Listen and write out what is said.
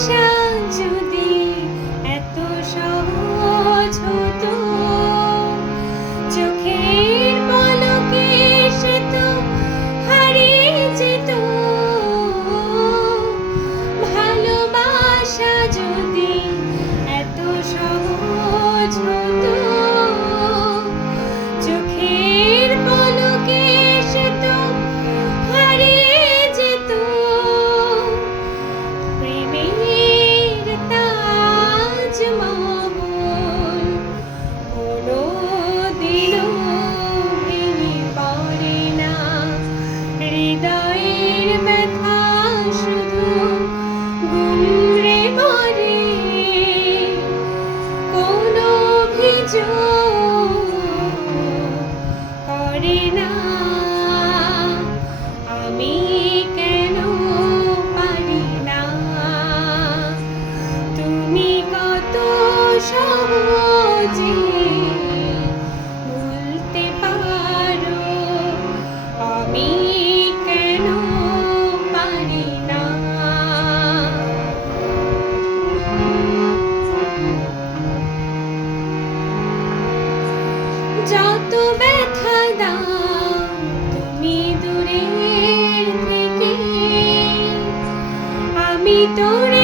ভালোবাসা যদি এত সহজ হতো, চোখের পলকে সে তো হারিয়ে যেত। ভালোবাসা যদি এত সহজ হতো, চোখের পলকে সে তো হারিয়ে যেত। প্রেমের তাজমহল কোনোদিনও ভেঙে পড়ে না। হৃদয়ের ব্যথা শুধু গুমরে মরে, কোনো অভিযোগ করে না। আমি কেন পারি না? তুমি কত সহজে ভুলতে পারো, আমি কেন পারি না? যত ব্যথা দাও তুমি দূরের থেকে, আমি তোরে